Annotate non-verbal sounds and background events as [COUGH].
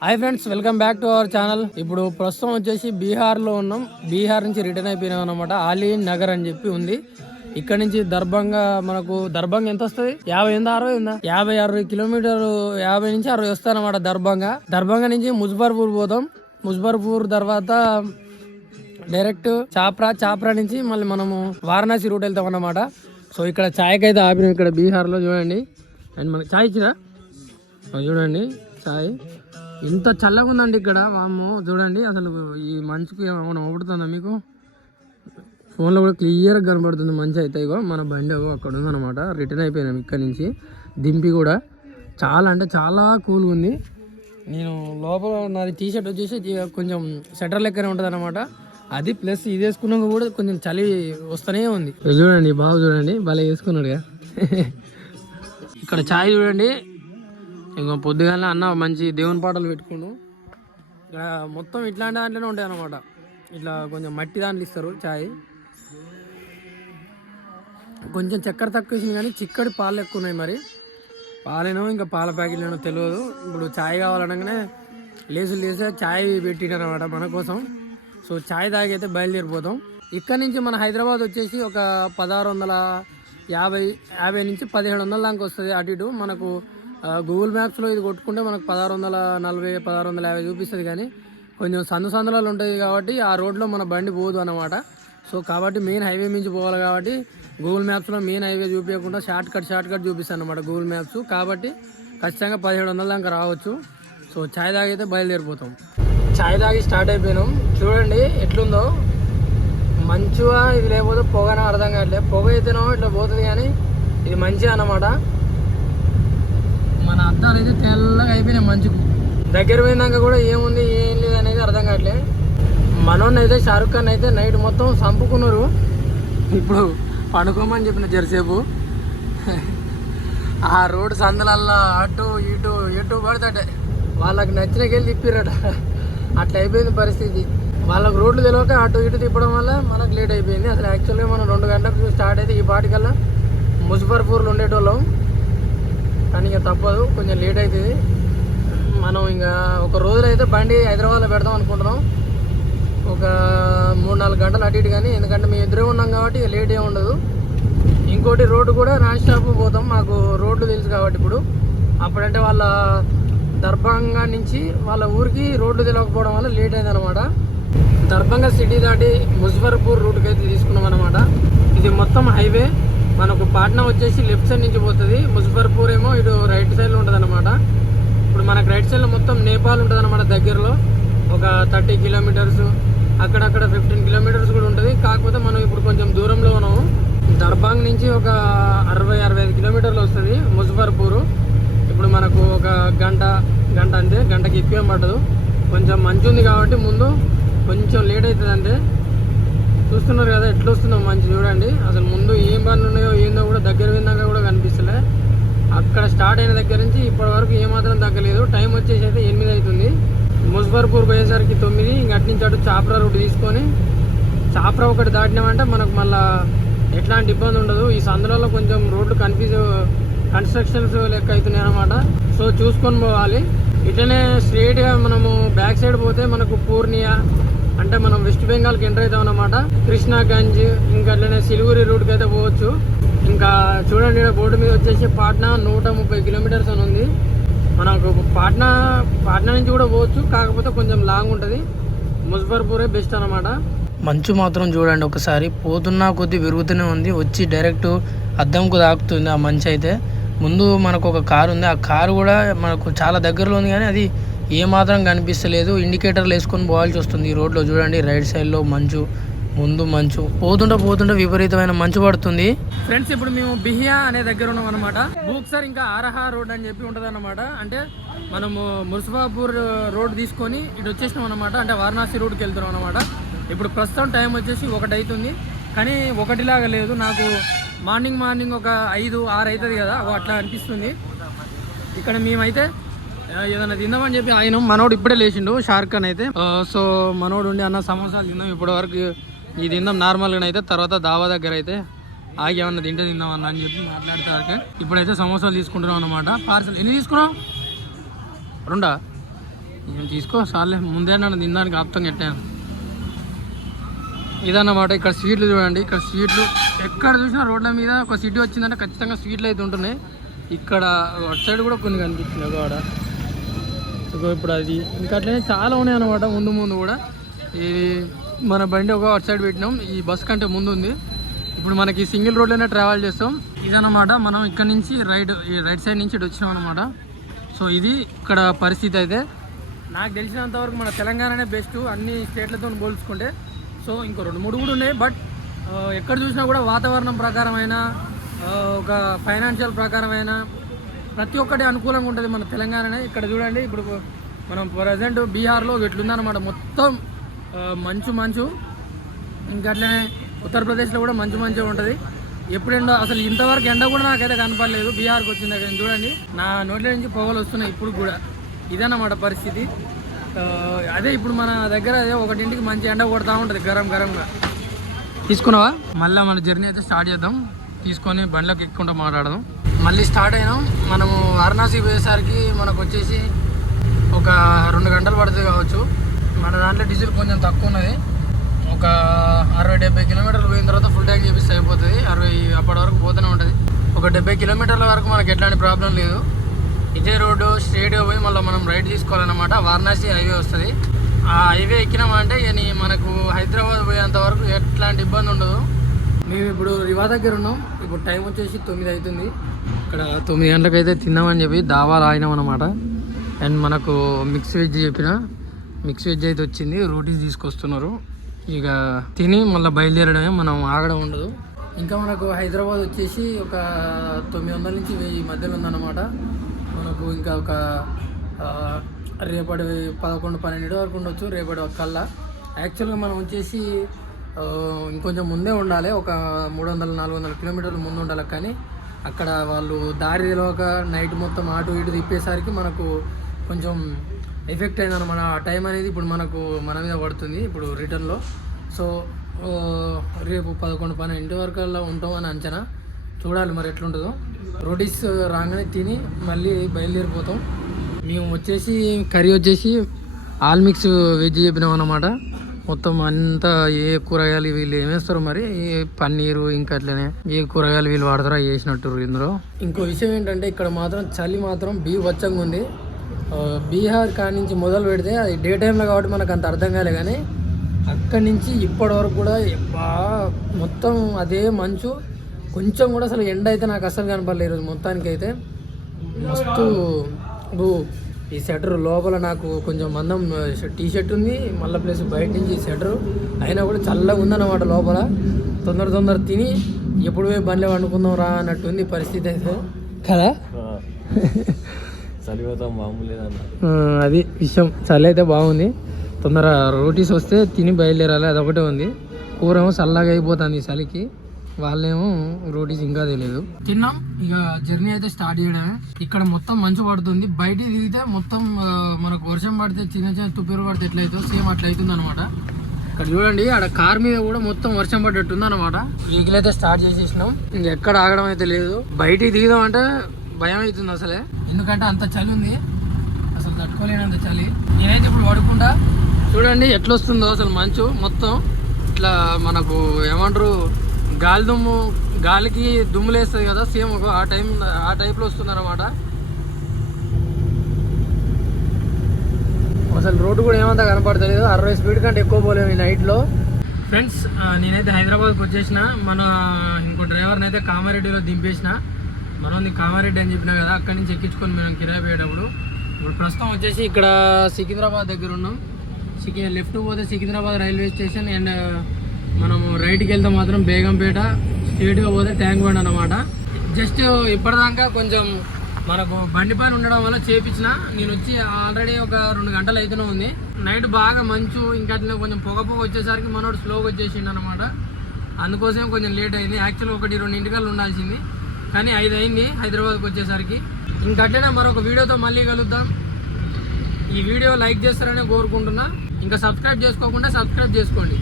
Hi friends welcome back to our channel ఇప్పుడు ప్రస్తుతం వచ్చేసి బీహార్లో ఉన్నాం. బీహార్ నుంచి రిటర్న్ అయిపోయినాం అనమాట ఆలీ నగర్ అని చెప్పి ఉంది. ఇక్కడ నుంచి దర్భంగా మనకు దర్భంగా ఎంత వస్తుంది? యాభై ఉందా? అరవై ఉందా? యాభై అరవై కిలోమీటర్లు యాభై నుంచి అరవై వస్తాయన్నమాట దర్భంగా. దర్భంగా నుంచి ముజఫర్పూర్ పోతాం ముజఫర్పూర్ తర్వాత డైరెక్ట్ చాప్రా చాప్రా నుంచి మళ్ళీ మనము వారణాసి రూట్ వెళ్తాం అన్నమాట. సో ఇక్కడ ఛాయ్కి అయితే ఆపినాం ఇక్కడ బీహార్లో చూడండి. అండ్ మనకి ఛాయ్ ఇచ్చిన చూడండి ఛాయ్ ఇంత చల్లగా ఉందండి ఇక్కడ మాము చూడండి అసలు ఈ మంచుకు ఏమైనా అవుతుందా మీకు? ఫోన్లో కూడా క్లియర్గా కనబడుతుంది మంచి అయితే ఇగో మన బండి అక్కడ ఉందన్నమాట. రిటర్న్ అయిపోయినాం ఇక్కడ నుంచి. దింపి కూడా. చాలా అంటే చాలా కూల్గా ఉంది. నేను లోపల నాది టీ షర్ట్ వచ్చేసి కొంచెం స్వెటర్ లెక్కనే ఉంటుంది అనమాట అది ప్లస్ ఇది వేసుకున్నాక కూడా కొంచెం చలి వస్తూనే ఉంది. చూడండి బాబు చూడండి భలే వేసుకున్నాడుగా. [LAUGHS] ఇక్కడ ఛాయ్ చూడండి. ఇంకో పొద్దుగానే అన్న మంచి దేవుని పాటలు పెట్టుకుండు. ఇక్కడ మొత్తం ఇట్లాంటి దాంట్లోనే ఉంటాయి అనమాట ఇట్లా కొంచెం మట్టి దాంట్లో ఇస్తారు ఛాయ్ కొంచెం చక్కెర తక్కువ వేసింది కానీ చిక్కడి పాలు ఎక్కువ ఉన్నాయి మరి. పాలేనో ఇంకా పాల ప్యాకెట్లేనో తెలియదు ఇప్పుడు ఛాయ్ కావాలనగానే లేసు లేసే ఛాయ్ పెట్టినమాట మన కోసం. సో ఛాయ్ తాగైతే బయలుదేరిపోతాం. ఇక్కడ నుంచి మన హైదరాబాద్ వచ్చేసి ఒక పదహారు వందల యాభై యాభై నుంచి పదిహేడు వందల దాకా వస్తుంది అటు ఇటు. మనకు గూగుల్ మ్యాప్స్లో ఇది కొట్టుకుంటే మనకు పదహారు వందల నలభై పదహారు వందల యాభై చూపిస్తుంది కానీ కొంచెం సందు సందులాలు ఉంటుంది కాబట్టి ఆ రోడ్లో మన బండి పోదు అనమాట సో కాబట్టి మెయిన్ హైవే నుంచి పోవాలి కాబట్టి గూగుల్ మ్యాప్స్లో మెయిన్ హైవే చూపించకుండా షార్ట్ కట్ షార్ట్ కట్ చూపిస్తాను అనమాట గూగుల్ మ్యాప్స్ కాబట్టి ఖచ్చితంగా పదిహేడు వందల దాకా రావచ్చు. సో ఛాయ్ తాగితే బయలుదేరిపోతాం. ఛాయ్ తాగి స్టార్ట్ అయిపోయినాం. చూడండి ఎట్లుందో. మంచిగా ఇది లేకపోతే పొగనో అర్థం కావట్లేదు పొగ అయితేనో ఇట్లా పోతుంది కానీ ఇది మంచిగా అన్నమాట. మన అద్దాలు అయితే తెల్లగా అయిపోయినాయి మంచుకు దగ్గర పోయినాక కూడా ఏముంది ఏం లేదు అనేది అర్థం కావట్లే. మనోన్ అయితే షారుఖ్ ఖాన్ అయితే నైట్ మొత్తం చంపుకున్నారు ఇప్పుడు పడుకోమని చెప్పిన జరసేపు. ఆ రోడ్ సందులల్లా అటు ఇటు ఎటు పడితే వాళ్ళకి నచ్చినకెళ్ళి తిప్పిరట అట్లా అయిపోయింది పరిస్థితి. వాళ్ళకి రోడ్లు తెలియక అటు ఇటు తిప్పడం వల్ల మనకు లేట్ అయిపోయింది. అసలు యాక్చువల్గా మనం రెండు గంటలకు స్టార్ట్ అయితే ఈ పాటికల్లా ముజఫర్పూర్లో ఉండేటోళ్ళం. కానీ ఇంకా తప్పదు కొంచెం లేట్ అవుతుంది మనం ఇంకా ఒక రోజులో అయితే బండి హైదరాబాద్లో పెడదాం అనుకుంటున్నాం. ఒక మూడు నాలుగు గంటలు అటు ఇటు కానీ ఎందుకంటే మేము ఇద్దరే ఉన్నాం కాబట్టి ఇక లేట్ ఏమి ఉండదు. ఇంకోటి రోడ్డు కూడా నాన్ స్టాప్ పోతాం మాకు రోడ్లు తెలుసు కాబట్టి ఇప్పుడు. అప్పుడంటే వాళ్ళ దర్భంగా నుంచి వాళ్ళ ఊరికి రోడ్లు తెలియకపోవడం వల్ల లేట్ అయింది అనమాట దర్భంగా సిటీ దాటి ముజఫర్పూర్ రూట్కి అయితే తీసుకున్నాం అనమాట ఇది మొత్తం హైవే మనకు పాట్నా వచ్చేసి లెఫ్ట్ సైడ్ నుంచి పోతుంది. ముజఫర్పూర్ ఏమో ఇటు రైట్ సైడ్లో ఉంటుంది అనమాట ఇప్పుడు మనకు రైట్ సైడ్లో మొత్తం నేపాల్ ఉంటుంది అనమాట దగ్గరలో. ఒక థర్టీ కిలోమీటర్స్ అక్కడక్కడ ఫిఫ్టీన్ కిలోమీటర్స్ కూడా ఉంటుంది. కాకపోతే మనం ఇప్పుడు కొంచెం దూరంలో ఉన్నాము. దర్బాంగ్ నుంచి ఒక అరవై అరవై ఐదు కిలోమీటర్లు వస్తుంది ముజఫర్పూర్. ఇప్పుడు మనకు ఒక గంట గంట అంతే గంటకి ఎక్కువ పడదు కొంచెం మంచి ఉంది కాబట్టి ముందు కొంచెం లేట్ అవుతుంది అంతే చూస్తున్నారు కదా ఎట్లా వస్తుందో మంచి చూడండి. అసలు ముందు ఏం పనులు ఉన్నాయో ఏందో కూడా దగ్గర విన్నాక కూడా కనిపిస్తలే అక్కడ స్టార్ట్ అయిన దగ్గర నుంచి ఇప్పటి వరకు ఏమాత్రం తగ్గలేదు. టైం వచ్చేసి అయితే ఎనిమిది అవుతుంది. ముజఫర్పూర్ పోయేసరికి తొమ్మిది. ఇంక అటు నుంచి అటు చాప్రా రూట్ తీసుకొని చాప్రా ఒకటి దాటినామంటే మనకు మళ్ళా ఎట్లాంటి ఇబ్బంది ఉండదు. ఈ సందులలో కొంచెం రోడ్లు కన్ఫ్యూజ్ కన్స్ట్రక్షన్స్ లెక్క అవుతున్నాయి అనమాట సో చూసుకొని పోవాలి. ఇట్లనే స్ట్రేట్గా మనము బ్యాక్ సైడ్ పోతే మనకు పూర్ణియా అంటే మనం వెస్ట్ బెంగాల్కి ఎంటర్ అవుతాం అనమాట కృష్ణాగంజ్ ఇంకా అట్లనే సిలిగురి రూట్కి అయితే పోవచ్చు. ఇంకా చూడండి బోర్డు మీద వచ్చేసి పాట్నా నూట ముప్పై కిలోమీటర్స్ అని ఉంది. మనకు పాట్నా పాట్నా నుంచి కూడా పోవచ్చు కాకపోతే కొంచెం లాంగ్ ఉంటుంది. ముజఫర్పూరే బెస్ట్ అనమాట మంచు మాత్రం చూడండి ఒకసారి. పోతున్నా కొద్ది విరుగుతూనే ఉంది. వచ్చి డైరెక్ట్ అద్దంకు తాకుతుంది ఆ మంచు అయితే. ముందు మనకు ఒక కారు ఉంది. ఆ కారు కూడా మనకు చాలా దగ్గరలో ఉంది కానీ అది ఏ మాత్రం కనిపిస్తలేదు ఇండికేటర్లు వేసుకొని పోవాల్సి వస్తుంది ఈ రోడ్లో. చూడండి రైట్ సైడ్లో మంచు. ముందు మంచు. పోతుంటే పోతుంటే విపరీతమైన మంచు పడుతుంది. ఫ్రెండ్స్ ఇప్పుడు మేము బిహియా అనే దగ్గర ఉన్నాం అనమాట బూక్సర్ ఇంకా ఆరహా రోడ్ అని చెప్పి ఉంటుంది అనమాట అంటే మనము ముర్సిఫాపూర్ రోడ్ తీసుకొని ఇటు వచ్చేసినాం అనమాట అంటే వారణాసి రోడ్కి వెళ్తున్నాం అనమాట ఇప్పుడు ప్రస్తుతం టైం వచ్చేసి ఒకటి అవుతుంది కానీ ఒకటిలాగా లేదు. నాకు మార్నింగ్ మార్నింగ్ ఒక ఐదు ఆరు అవుతుంది కదా. అట్లా అనిపిస్తుంది. ఇక్కడ మేమైతే ఏదైనా తిందామని చెప్పి ఆయన మనోడు ఇప్పుడే లేచిండు షార్క్ అయితే సో మనోడు ఉండి అన్న సమోసాలు తిందాం ఇప్పటి వరకు ఇది తిందాం నార్మల్గా అయితే తర్వాత దావా దగ్గర అయితే ఆగి ఏమన్నా తింటే తిందాం అన్న అని చెప్పి మాట్లాడతారు ఇప్పుడైతే సమోసాలు తీసుకుంటున్నాం అనమాట పార్సల్ ఎన్ని తీసుకున్నాం రెండా? నేను తీసుకో సార్లే. ముందే నన్ను తినడానికి ఆప్తం పెట్టాను ఇదన్నమాట ఇక్కడ స్వీట్లు చూడండి. ఇక్కడ స్వీట్లు ఎక్కడ చూసినా రోడ్ల మీద ఒక సిటీ వచ్చిందంటే ఖచ్చితంగా స్వీట్లు అయితే ఉంటున్నాయి. ఇక్కడ అటు సైడ్ కూడా కొన్ని కనిపిస్తున్నాయి గోడ ఇప్పుడు అది. ఇంకా అట్లనే చాలా ఉన్నాయి అన్నమాట ముందు ముందు కూడా. ఈ మన బండి ఒక అటు సైడ్ పెట్టినాం. ఈ బస్ కంటే ముందు ఉంది ఇప్పుడు మనకి సింగిల్ రోడ్లోనే ట్రావెల్ చేస్తాం. ఇదన్నమాట మనం ఇక్కడ నుంచి రైట్ ఈ రైట్ సైడ్ నుంచి ఇటు వచ్చినాం అనమాట సో ఇది ఇక్కడ పరిస్థితి అయితే. నాకు తెలిసినంత వరకు మన తెలంగాణనే బెస్ట్ అన్ని స్టేట్లతో పోల్చుకుంటే. సో ఇంకో రెండు మూడు కూడా ఉన్నాయి. బట్ ఎక్కడ చూసినా కూడా వాతావరణం ప్రకారమైన ఒక ఫైనాన్షియల్ ప్రకారమైన ప్రతి ఒక్కటి అనుకూలంగా ఉంటుంది మన తెలంగాణనే. ఇక్కడ చూడండి ఇప్పుడు మనం ప్రజెంట్ బీహార్లో ఇట్లుందన్నమాట. మొత్తం మంచు మంచు. ఇంకా అట్లనే ఉత్తరప్రదేశ్లో కూడా మంచు మంచిగా ఉంటుంది. ఎప్పుడు ఎండ అసలు ఇంతవరకు ఎండ కూడా నాకైతే కనపడలేదు. బీహార్కి వచ్చిన దగ్గర చూడండి. నా నోట్ల నుంచి పొగలు వస్తున్నాయి ఇప్పుడు కూడా. ఇదన్నమాట పరిస్థితి. అదే ఇప్పుడు మన దగ్గర అదే ఒకటింటికి మంచి ఎండ కొడతా ఉంటుంది గరం గరంగా. తీసుకున్నావా? మళ్ళీ మన జర్నీ అయితే స్టార్ట్ చేద్దాం. తీసుకొని బండ్లోకి ఎక్కుంటూ మాట్లాడదాం. మళ్ళీ స్టార్ట్ అయినాం. మనము వారణాసి పోయేసరికి మనకు వచ్చేసి ఒక రెండు గంటలు పడుతుంది కావచ్చు. మన దాంట్లో డీజిల్ కొంచెం తక్కువ ఉన్నది. ఒక అరవై డెబ్బై కిలోమీటర్లు పోయిన తర్వాత ఫుల్ ట్యాంక్ చేపిస్తే అయిపోతుంది. అరవై అప్పటి వరకు పోతూనే ఉంటుంది. ఒక డెబ్బై కిలోమీటర్ల వరకు మనకి ఎట్లాంటి ప్రాబ్లం లేదు. ఇదే రోడ్డు స్ట్రేట్గా పోయి మళ్ళీ మనం రైట్ తీసుకోవాలన్నమాట. వారణాసి హైవే వస్తుంది. ఆ హైవే ఎక్కినామంటే ఇక మనకు హైదరాబాద్ పోయేంత వరకు ఎట్లాంటి ఇబ్బంది ఉండదు. మేము ఇప్పుడు రివా దగ్గర ఉన్నాం. ఇప్పుడు టైం వచ్చేసి తొమ్మిది అవుతుంది ఇక్కడ తొమ్మిది గంటలకు అయితే తిన్నామని చెప్పి దావాలు ఆగినాం అనమాట అండ్ మనకు మిక్స్ వెజ్ చెప్పిన. మిక్స్ వెజ్ అయితే వచ్చింది రోటీస్ తీసుకొస్తున్నారు. ఇక తిని మళ్ళీ బయలుదేరడమే మనం ఆగడం ఉండదు. ఇంకా మనకు హైదరాబాద్ వచ్చేసి ఒక తొమ్మిది వందల నుంచి వెయ్యి మధ్యలో ఉందన్నమాట. మనకు ఇంకా ఒక రేపటి పదకొండు పన్నెండు వరకు ఉండొచ్చు రేపటి కల్లా. యాక్చువల్గా మనం వచ్చేసి ఇంకొంచెం ముందే ఉండాలి ఒక మూడు వందల నాలుగు వందల కిలోమీటర్ల ముందు ఉండాలి. కానీ అక్కడ వాళ్ళు దారి ఒక నైట్ మొత్తం అటు ఇటు తిప్పేసరికి మనకు కొంచెం ఎఫెక్ట్ అయిందన్నమాట. ఆ టైం అనేది ఇప్పుడు మనకు మన మీద పడుతుంది ఇప్పుడు రిటర్న్లో సో రేపు పదకొండు పన్నెండు వరకు అలా అని అంచనా. చూడాలి మరి ఎట్లుంటుందో. రోటీస్ రాగానే తిని మళ్ళీ బయలుదేరిపోతాం. మేము వచ్చేసి కర్రీ వచ్చేసి ఆల్ మిక్స్ వెజ్ చెప్పినాం అన్నమాట. మొత్తం అంతా ఏ కూరగాయలు వీళ్ళు ఏమేస్తారు మరి ఈ పన్నీరు ఇంకా అట్లనే ఏ కూరగాయలు వీళ్ళు వాడతారో వేసినట్టు ఇందులో. ఇంకో విషయం ఏంటంటే ఇక్కడ మాత్రం చలి మాత్రం బీ వచ్చంగా ఉంది. బీహార్ కాడి నుంచి మొదలు పెడితే అది డే టైంలో కాబట్టి మనకు అంత అర్థం కాలే కానీ అక్కడి నుంచి ఇప్పటి వరకు కూడా బాగా మొత్తం అదే మంచు. కొంచెం కూడా అసలు ఎండ అయితే నాకు అసలు కనపడలేదు ఈరోజు మొత్తానికి అయితే. మస్తు ఈ స్వెటర్ లోపల నాకు కొంచెం మందం టీ షర్ట్ ఉంది. మళ్ళీ ప్లస్ బయట నుంచి స్వెటర్ అయినా కూడా చల్లగా ఉందన్నమాట లోపల. తొందర తొందర తిని ఎప్పుడు పోయి బండ్లే వండుకుందాం రా అన్నట్టుంది పరిస్థితి అయితే. కదా? అది విషయం. చలి అయితే బాగుంది. తొందర రోటీస్ వస్తే తిని బయలుదేరాలి అదొకటే ఉంది. కూర ఏమో చల్లగా అయిపోతుంది ఈ చలికి. వాళ్ళేమో రోటీస్ ఇంకా తెలియదు. తిన్నాం. ఇక జర్నీ అయితే స్టార్ట్ చేయడమే. ఇక్కడ మొత్తం మంచు పడుతుంది. బయట దిగితే మొత్తం మనకు వర్షం పడితే చిన్న చిన్న తుప్పేరు పడితే ఎట్లయితే సేమ్ అట్లా అవుతుంది అనమాట ఇక్కడ చూడండి అక్కడ కార్ మీద కూడా మొత్తం వర్షం పడ్డట్టుంది అనమాట వెహికల్ అయితే స్టార్ట్ చేసేసినాం. ఇంక ఎక్కడ ఆగడం అయితే లేదు. బయటికి దిగుదాం అంటే భయం అవుతుంది అసలే. ఎందుకంటే అంత చలి ఉంది. అసలు తట్టుకోలేనంత చలి. నేనైతే ఇప్పుడు పడుకుంటా. చూడండి ఎట్లా వస్తుందో అసలు మంచు మొత్తం. ఇట్లా మనకు ఏమంటారు గాలి దుమ్ము గాలికి దుమ్ములు వేస్తుంది కదా సేమ్ ఒక ఆ టైం ఆ టైప్లో వస్తుంది అనమాట అసలు రోడ్డు కూడా ఏమంతా కనపడతలేదు. అరవై స్పీడ్ కంటే ఎక్కువ పోలేము ఈ నైట్లో ఫ్రెండ్స్ నేనైతే హైదరాబాద్కి వచ్చేసిన. మన ఇంకో డ్రైవర్ని అయితే కామారెడ్డిలో దింపేసిన. మనోంది కామారెడ్డి అని చెప్పినా కదా అక్కడి నుంచి ఎక్కించుకొని మేము కిరాయి పోయేటప్పుడు ఇప్పుడు ప్రస్తుతం వచ్చేసి ఇక్కడ సికింద్రాబాద్ దగ్గర ఉన్నాం. సికి లెఫ్ట్ పోతే సికింద్రాబాద్ రైల్వే స్టేషన్ అండ్ మనము రైట్కి వెళ్తే మాత్రం బేగంపేట స్ట్రేట్గా పోతే ట్యాంక్ బండ్ అనమాట జస్ట్ ఇప్పటిదాకా కొంచెం మనకు బండి పైన ఉండడం వల్ల చేపించిన నేను వచ్చి ఆల్రెడీ ఒక రెండు గంటలు అయితేనే ఉంది. నైట్ బాగా మంచు ఇంకా అట్లనే కొంచెం పొగ పొగ వచ్చేసరికి మనోడు స్లోగా వచ్చేసిండు అనమాట అందుకోసం కొంచెం లేట్ అయింది. యాక్చువల్ ఒకటి రెండు ఇంటికల్లా ఉండాల్సింది. కానీ ఐదు అయింది హైదరాబాద్కి వచ్చేసరికి. ఇంకా మరొక వీడియోతో మళ్ళీ కలుద్దాం. ఈ వీడియో లైక్ చేస్తారని కోరుకుంటున్నా. ఇంకా సబ్స్క్రైబ్ చేసుకోకుండా సబ్స్క్రైబ్ చేసుకోండి.